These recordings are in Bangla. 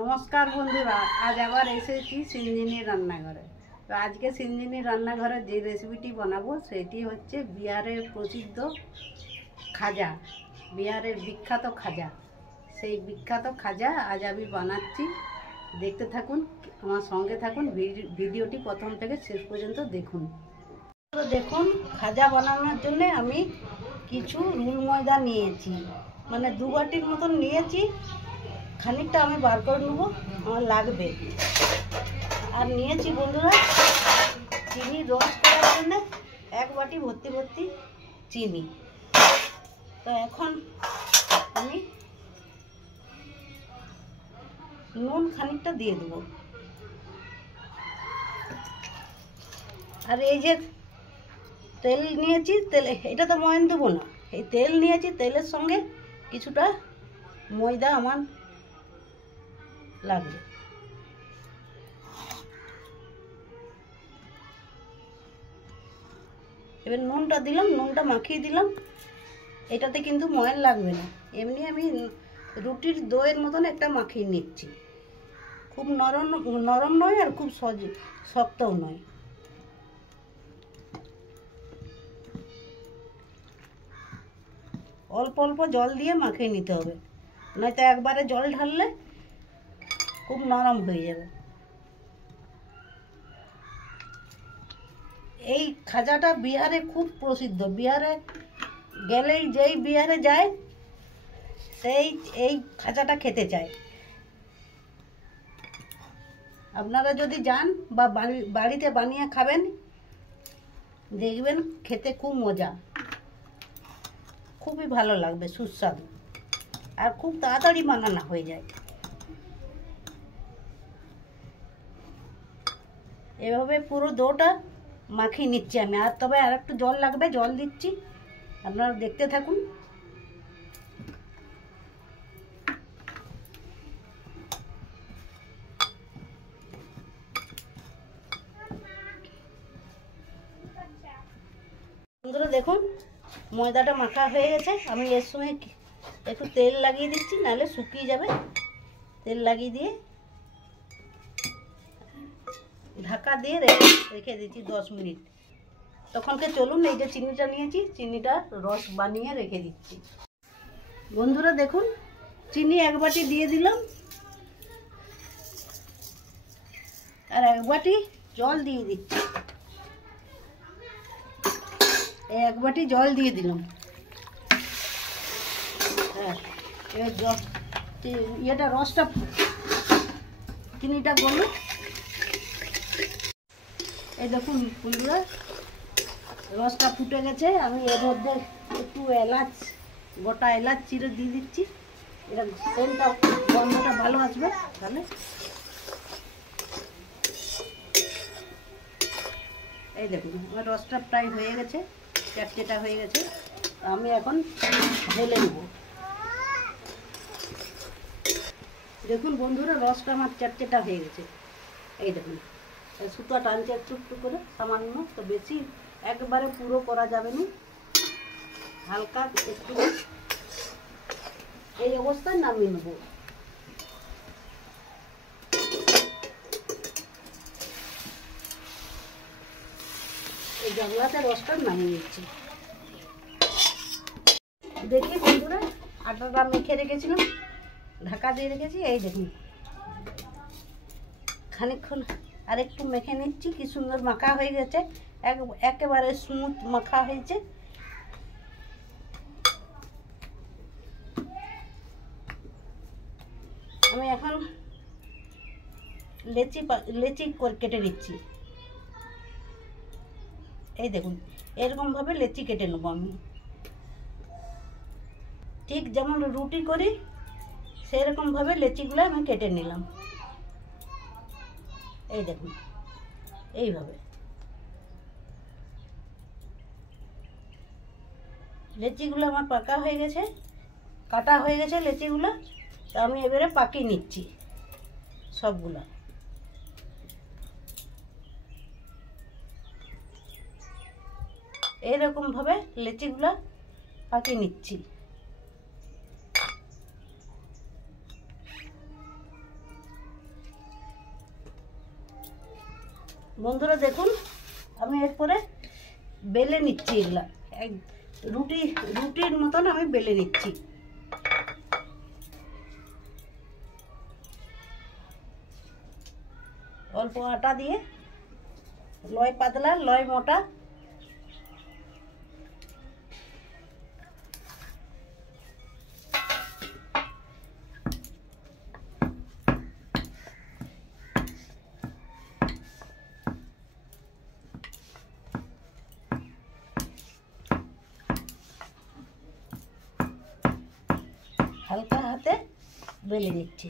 নমস্কার বন্ধুরা, আজ আবার এসেছি সিঞ্জিনির রান্নাঘরে। তো আজকে সিঞ্জিনির রান্নাঘরে যে রেসিপিটি বানাবো সেটি হচ্ছে বিহারের প্রসিদ্ধ খাজা, বিহারের বিখ্যাত খাজা। সেই বিখ্যাত খাজা আজ আমি বানাচ্ছি। দেখতে থাকুন, আমার সঙ্গে থাকুন, ভিডিওটি প্রথম থেকে শেষ পর্যন্ত দেখুন। তো দেখুন, খাজা বানানোর জন্য আমি কিছু রুল ময়দা নিয়েছি, মানে 2 বাটির মতন নিয়েছি। খানিকটা আমি বার করে নেবো, আমার লাগবে। আর নিয়েছি বন্ধুরা চিনি রস করার জন্য 1 বাটি ভর্তি ভর্তি চিনি। তো এখন আমি নুন খানিকটা দিয়ে দেবো। আর এই যে তেল নিয়েছি, তেল এটা তো ময়ান দেবো না, এই তেল নিয়েছি, তেলের সঙ্গে কিছুটা ময়দা আমার লাগবে। এবার নুনটা দিলাম, নুনটা মাখিয়ে দিলাম। এটাতে কিন্তু ময়ান লাগবে না, এমনি আমি রুটির দইয়ের মতন একটা মাখিয়ে নিচ্ছি। খুব নরম নরম নয় আর খুব শক্তও নয়। অল্প অল্প জল দিয়ে মাখিয়ে নিতে হবে, নয়তো একবারে জল ঢাললে খুব নরম হয়ে যাবে। এই খাজাটা বিহারে খুব প্রসিদ্ধ। বিহারে গেলেই যেই বিহারে যায় সেই এই খাজাটা খেতে চায়। আপনারা যদি যান বা বাড়িতে বানিয়ে খাবেন, দেখবেন খেতে খুব মজা, খুবই ভালো লাগবে, সুস্বাদু, আর খুব তাড়াতাড়ি বানানো হয়ে যায়। এভাবে পুরো ডোটা মাখিয়ে নিচ্ছি আমি। আর তবে আর একটু জল লাগবে, জল দিচ্ছি, আপনারা দেখতে থাকুন। বন্ধুরা দেখুন, ময়দাটা মাখা হয়ে গেছে। আমি এর সঙ্গে একটু তেল লাগিয়ে দিচ্ছি, নাহলে শুকিয়ে যাবে। তেল লাগিয়ে দিয়ে ঢাকা দিয়ে রেখে দিচ্ছি 10 মিনিট। তখনকে চলুন, এই যে চিনিটা নিয়েছি, চিনিটা রস বানিয়ে রেখে দিচ্ছি। বন্ধুরা দেখুন, চিনি 1 বাটি দিয়ে দিলাম, আর 1 বাটি জল দিয়ে দিচ্ছি। 1 বাটি জল দিয়ে দিলাম। হ্যাঁ, এটা রসটা, চিনিটা গলুক। এই দেখুন বন্ধুরা, রসটা ফুটে গেছে। আমি এর মধ্যে একটু এলাচ, গোটা এলাচ চিড়ে দিয়ে দিচ্ছি। এটা সেন্টটা, গন্ধটা ভালো আসবে। তাহলে এই দেখুন, আমার রসটা প্রায় হয়ে গেছে, চারটেটা হয়ে গেছে। আমি এখন ঢেলে নেব। দেখুন বন্ধুরা, রসটা আমার চারটেটা হয়ে গেছে। এই দেখুন, সুতো টানছে একটু একটু করে, সামান্য, তো বেশি একবারে পুরো করা যাবে না, হালকা একটু। এই অবস্থায় নামিয়ে নেব। এই গামলাতে রসটা নামিয়ে নিচ্ছি। দেখি বন্ধুরা, আটাটা মেখে রেখেছিলাম, ঢাকা দিয়ে রেখেছি। এই দেখুন, খানিকক্ষণ আর একটু মেখে নিচ্ছি। কি সুন্দর মাখা হয়ে গেছে, একেবারে স্মুথ মাখা হয়েছে। আমি এখন লেচি কেটে নিচ্ছি। এই দেখুন, এরকমভাবে লেচি কেটে নেবো আমি, ঠিক যেমন রুটি করি সেরকমভাবে লেচিগুলো আমি কেটে নিলাম। এই দেখুন, এইভাবে লেচিগুলো আমার পাকা হয়ে গেছে, কাটা হয়ে গেছে লেচিগুলো। তো আমি এবারে পাকিয়ে নিচ্ছি সবগুলো। এইরকমভাবে লেচিগুলো পাকিয়ে নিচ্ছি। বন্ধুরা দেখুন, আমি এরপরে বেলে নিচ্ছি এগুলা, রুটির মতন আমি বেলে নিচ্ছি। অল্প আটা দিয়ে, লয় পাতলা লয় মোটা। হালকা হাতে বেলে নিচ্ছি।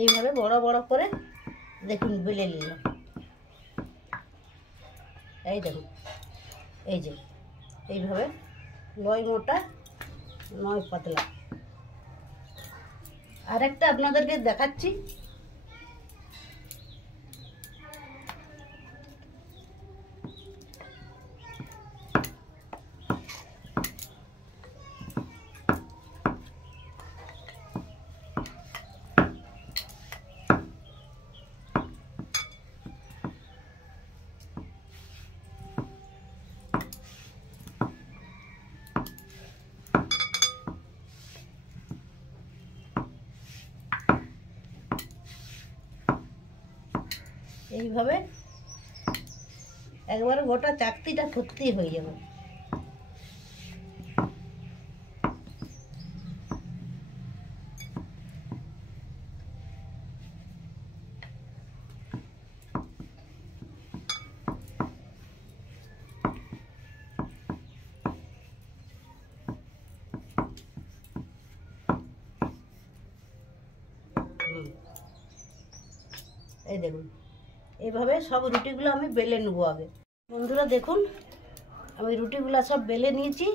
এইভাবে বড় বড় করে দেখুন বেলে নিলাম। এই দেখুন, এই যে এইভাবে নয় মোটা নয় পাতলা। আরেকটা আপনাদেরকে দেখাচ্ছি। এইভাবে একবারে গোটা চাকতিটা ভর্তি হয়ে যাবে। এই দেখুন, এইভাবে সব রুটিগুলো আমি বেলে নেবো আগে। বন্ধুরা দেখুন, আমি রুটিগুলো সব বেলে নিয়েছি।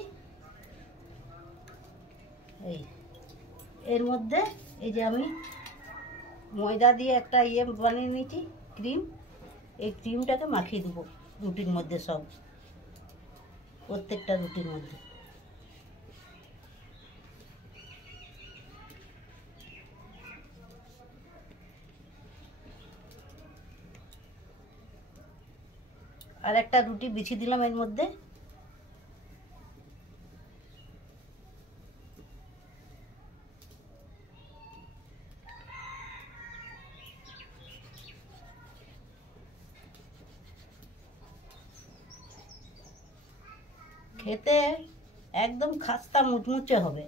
এই এর মধ্যে এই যে আমি ময়দা দিয়ে একটা বানিয়ে নিয়েছি, ক্রিম। এই ক্রিমটাকে মাখিয়ে দেবো রুটির মধ্যে, সব প্রত্যেকটা রুটির মধ্যে। আর একটা রুটি বিছিয়ে দিলাম এর মধ্যে। খেতে একদম খাস্তা মুচমুচে হবে।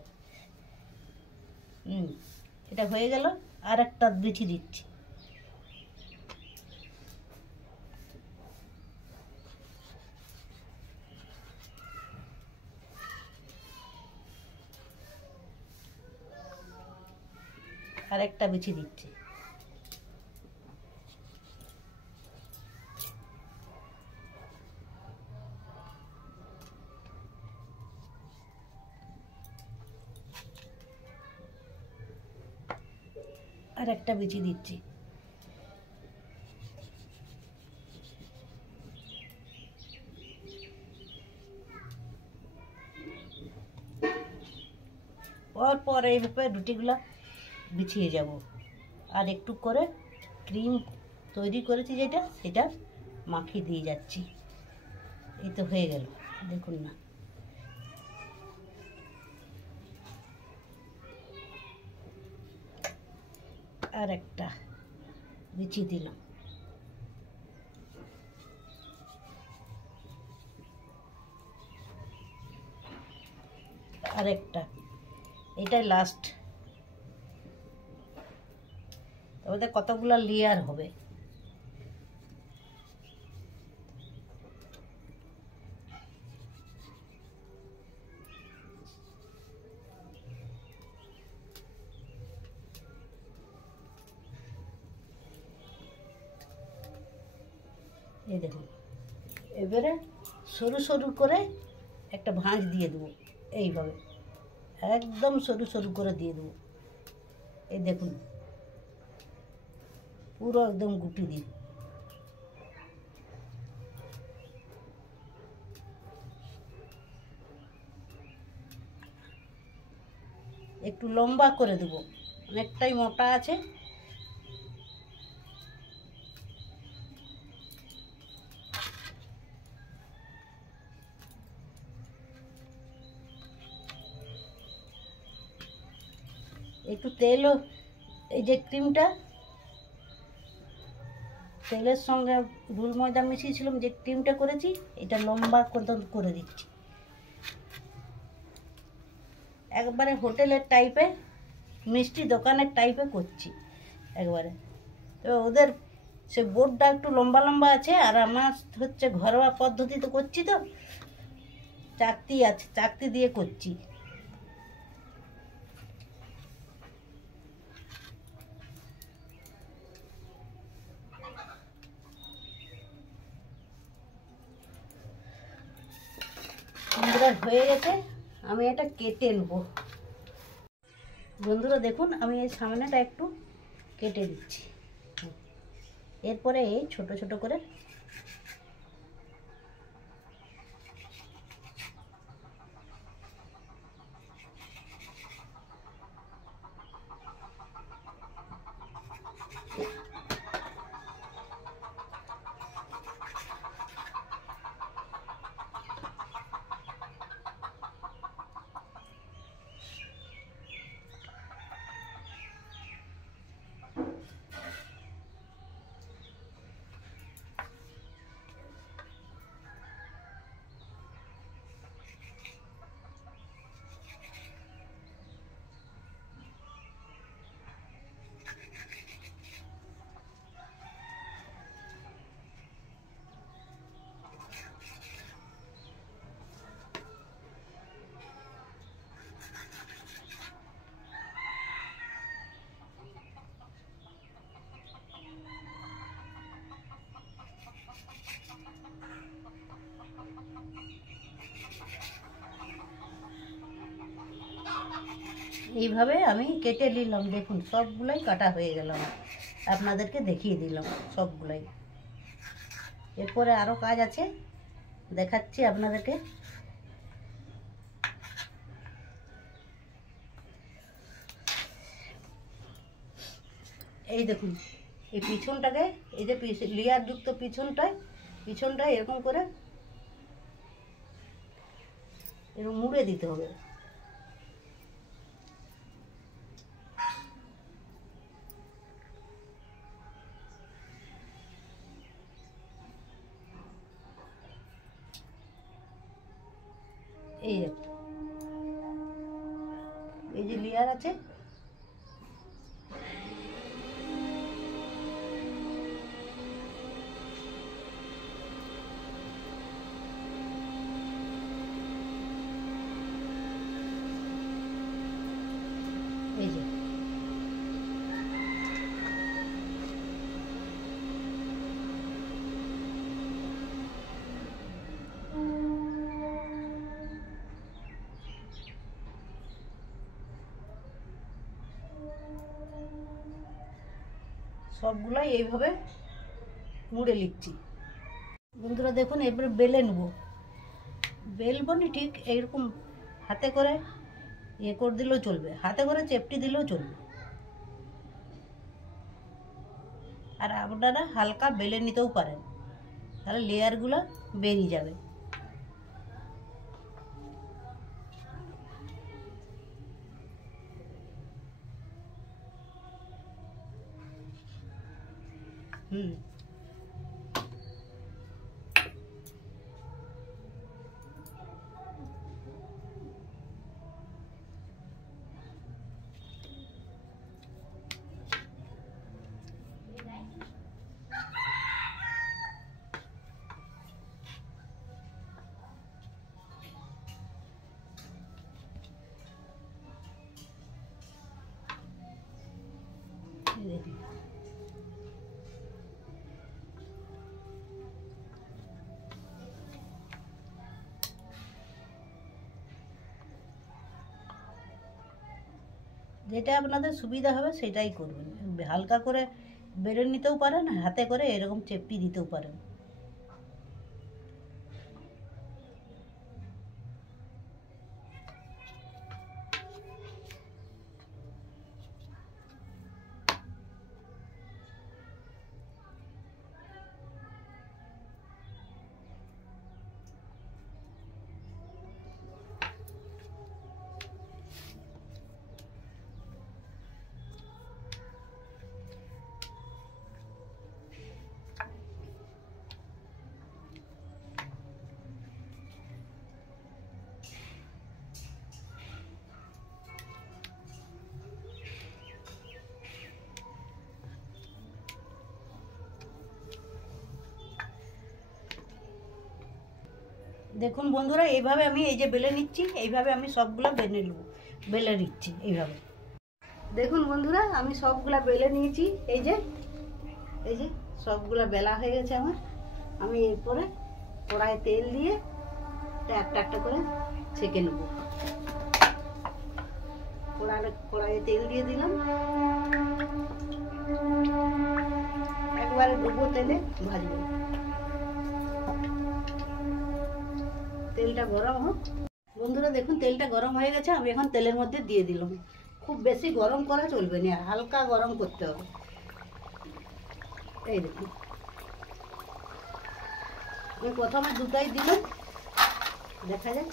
এটা হয়ে গেল। আর একটা বিছিয়ে দিচ্ছি। আর একটা বিছিয়ে দিচ্ছি। আর একটা বিছিয়ে দিচ্ছি। পর এইভাবে রুটিগুলা বিছিয়ে যাব। আর একটু করে ক্রিম তৈরি করেছি যেটা, সেটা মাখিয়ে দিয়ে যাচ্ছি। এই তো হয়ে গেল, দেখুন না। আর একটা বিছিয়ে দিলাম। আর একটা, এটাই লাস্ট। তবে কতগুলো লেয়ার হবে। এই দেখুন, এবারে সরু সরু করে একটা ভাঁজ দিয়ে দেবো, এইভাবে একদম সরু সরু করে দিয়ে দেবো। এই দেখুন, পুরো একদম গুটি দিই। একটু লম্বা করে দেবো, অনেকটাই মোটা আছে। একটু তেলও, এই যে ক্রিমটা, তেলের সঙ্গে রুল ময়দা মিশিয়েছিলাম, যে ক্রিমটা করেছি, এটা লম্বা করে দিচ্ছি। একবারে হোটেলের টাইপে, মিষ্টি দোকানের টাইপে করছি একবারে। তো ওদের সে বোর্ডটা একটু লম্বা লম্বা আছে, আর আমার হচ্ছে ঘরোয়া পদ্ধতিতে করছি, তো চাকতি আছে, চাকতি দিয়ে করছি। বন্ধুরা হয়ে গেছে, আমি এটা কেটে নেব। বন্ধুরা দেখুন, আমি এই সামনেটা একটু কেটে দিচ্ছি। এরপরে এই ছোট ছোট করে এইভাবে আমি কেটে নিলাম। দেখুন, সবগুলাই কাটা হয়ে গেল, আপনাদেরকে দেখিয়ে দিলাম সবগুলাই। এরপরে আরও কাজ আছে, দেখাচ্ছি আপনাদেরকে। এই দেখুন, এই পিছনটাকে, এই যে লেয়ার যুক্ত পিছনটায় এরকম করে এরকম মুড়ে দিতে হবে। এই যে লেয়ার আছে, এই যে সবগুলাই এইভাবে মুড়ে নিচ্ছি। বন্ধুরা দেখুন, এবারে বেলে নেব। বেলবো নি ঠিক এইরকম, হাতে করে ইয়ে করে দিলেও চলবে, হাতে করে চেপটি দিলেও চলবে। আর আপনারা হালকা বেলে নিতেও পারেন, তাহলে লেয়ারগুলো বেরিয়ে যাবে। হুম, যেটা আপনাদের সুবিধা হবে সেটাই করবেন। হালকা করে বেলে নিতেও পারেন, হাতে করে এরকম চেপটি দিতেও পারেন। দেখুন বন্ধুরা, এইভাবে আমি এই যে বেলে নিচ্ছি, এইভাবে আমি সবগুলো বেলে নিচ্ছি এইভাবে। দেখুন বন্ধুরা, আমি সবগুলা বেলে নিয়েছি। এই যে সবগুলা বেলা হয়ে গেছে আমার। আমি এরপরে কড়াইয়ে তেল দিয়ে একটা একটা করে ছেঁকে নেব। কড়াইয়ে তেল দিয়ে দিলাম, একবারে ডুবো তেলে ভাজবো। তেলটা গরম হোক। বন্ধুরা দেখুন, তেলটা গরম হয়ে গেছে। আমি এখন তেলের মধ্যে দিয়ে দিলাম। খুব বেশি গরম করা চলবে না, হালকা গরম করতে হবে। এই দেখুন, আমি প্রথমে দুটাই দিলাম, দেখা যায়।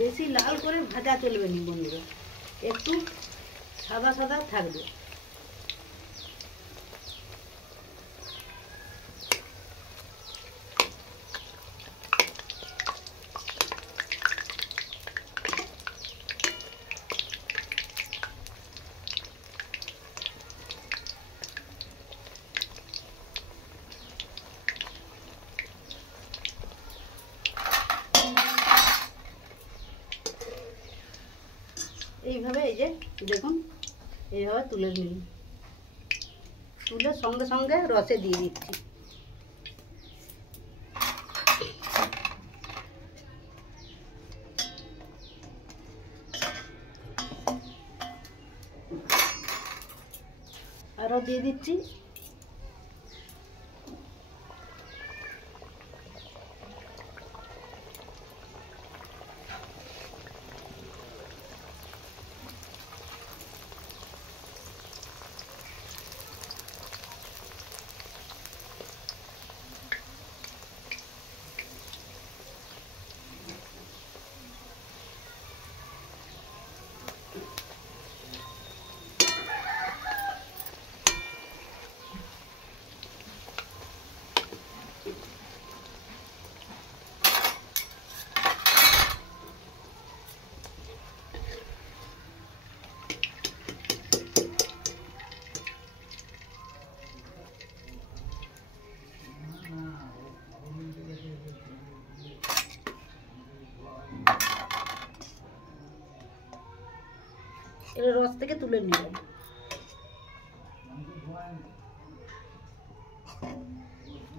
বেশি লাল করে ভাজা চলবে না বন্ধুরা, একটু সাদা সাদা থাকবে। এইভাবে এই যে দেখুন, এইভাবে তুলে নিন। তুলে সঙ্গে সঙ্গে রসে দিয়ে দিচ্ছি। আরও দিয়ে দিচ্ছি। এর রস থেকে তুলে নিলাম।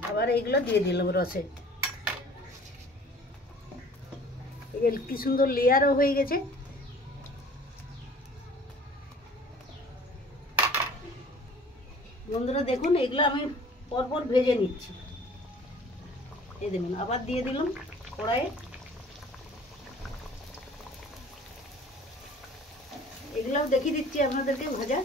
আবার এইগুলো দিয়ে দিলাম রসে। এই যে কি সুন্দর লেয়ারও হয়ে গেছে। বন্ধুরা দেখুন, এগুলো আমি পরপর ভেজে নিচ্ছি। এই দেখুন, আবার দিয়ে দিলাম কড়াইয়ে। এগুলোও দেখিয়ে দিচ্ছি আপনাদেরকে ভাজা।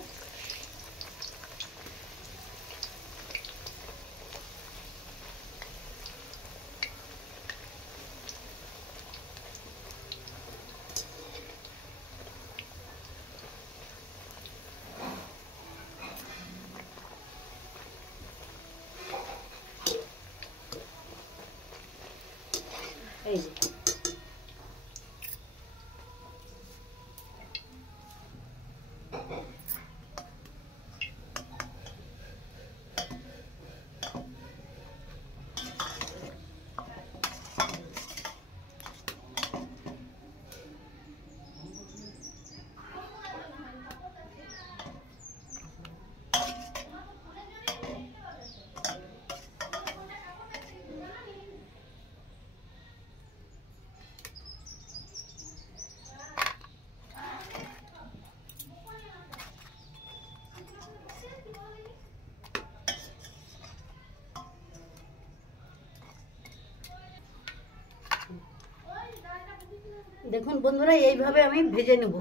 এই যে দেখুন বন্ধুরা, এইভাবে আমি ভেজে নেব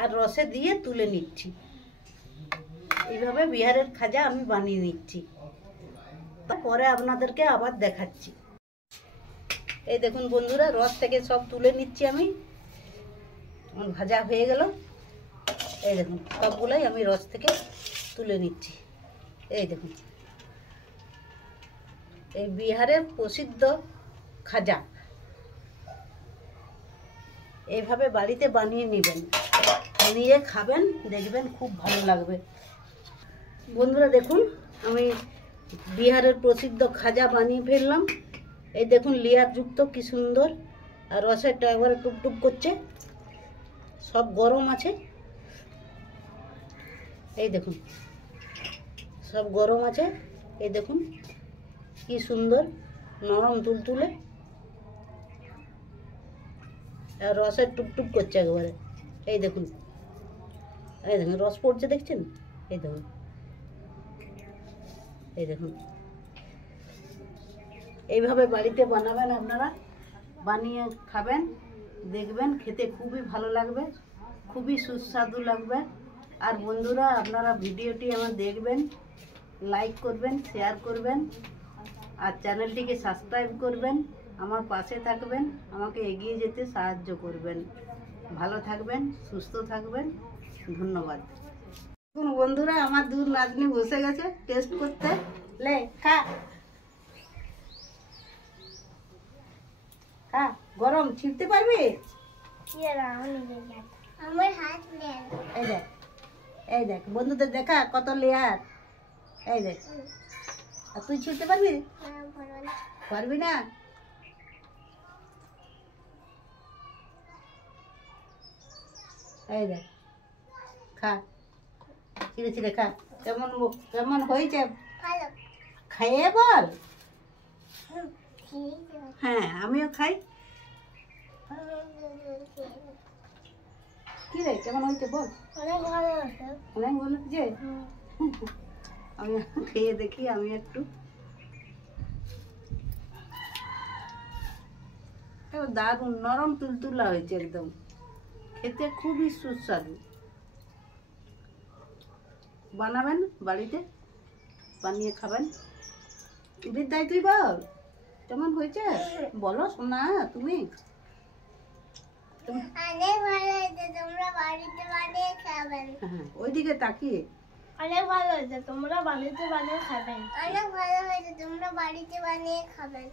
আর রসে দিয়ে তুলে নিচ্ছি। এইভাবে বিহারের খাজা আমি বানিয়ে নিচ্ছি, তারপরে আপনাদেরকে আবার দেখাচ্ছি। এই দেখুন বন্ধুরা, রস থেকে সব তুলে নিচ্ছি আমি। আমার ভাজা হয়ে গেল। এই দেখুন সবগুলোই আমি রস থেকে তুলে নিচ্ছি। এই দেখুন, এই বিহারের প্রসিদ্ধ খাজা এইভাবে বাড়িতে বানিয়ে নেবেন, নিয়ে খাবেন, দেখবেন খুব ভালো লাগবে। বন্ধুরা দেখুন, আমি বিহারের প্রসিদ্ধ খাজা বানিয়ে ফেললাম। এই দেখুন লেয়ার যুক্ত কি সুন্দর, আর রসেরটা একবারে টুপটুপ করছে, সব গরম আছে। এই দেখুন সব গরম আছে। এই দেখুন কি সুন্দর নরম তুলতুলে, আর রসের টুপটুপ করছে একবারে। এই দেখুন, এই দেখুন রস পড়ছে, দেখছেন? এই দেখুন, এই দেখুন এইভাবে বাড়িতে বানাবেন আপনারা, বানিয়ে খাবেন, দেখবেন খেতে খুবই ভালো লাগবে, খুবই সুস্বাদু লাগবে। আর বন্ধুরা আপনারা ভিডিওটি আমার দেখবেন, লাইক করবেন, শেয়ার করবেন, আর চ্যানেলটিকে সাবস্ক্রাইব করবেন, আমার পাশে থাকবেন, আমাকে এগিয়ে যেতে সাহায্য করবেন। ভালো থাকবেন, সুস্থ থাকবেন, ধন্যবাদ। দেখুন বন্ধুরা, আমার দুধ নাতনি বসে গেছে টেস্ট করতে। লে খা খা, গরম ছিঁড়তে পারবি? এই দেখ, এই দেখ বন্ধুদের দেখা কত লেয়ার। এই দেখ, আর তুই ছিঁড়তে পারবি? পারবি না? এই দেখ, খা, ছিঁড়ে ছিঁড়ে খা। কেমন কেমন হয়েছে খাইয়ে বল। হ্যাঁ আমিও খাই। কি রে কেমন হয়েছে বল? অনেক ভালো হয়েছে। অনেক ভালো হয়েছে। আমি খেয়ে দেখি, আমি একটু। দারুণ নরম তুলতুলা হয়েছে একদম, খেতে খুবই সুস্বাদু। বানাবেন বাড়িতে, বানিয়ে খাবেন। বিদ্যাই তুই বল কেমন হয়েছে, বলো শোনা তুমি। অনেক ভালো হয়েছে, তোমরা বাড়িতে বানিয়ে খাবেন। হ্যাঁ ওইদিকে তাকিয়ে। অনেক ভালো হয়েছে, তোমরা বাড়িতে বানিয়ে খাবেন। অনেক ভালো হয়েছে, তোমরা বাড়িতে বানিয়ে খাবেন।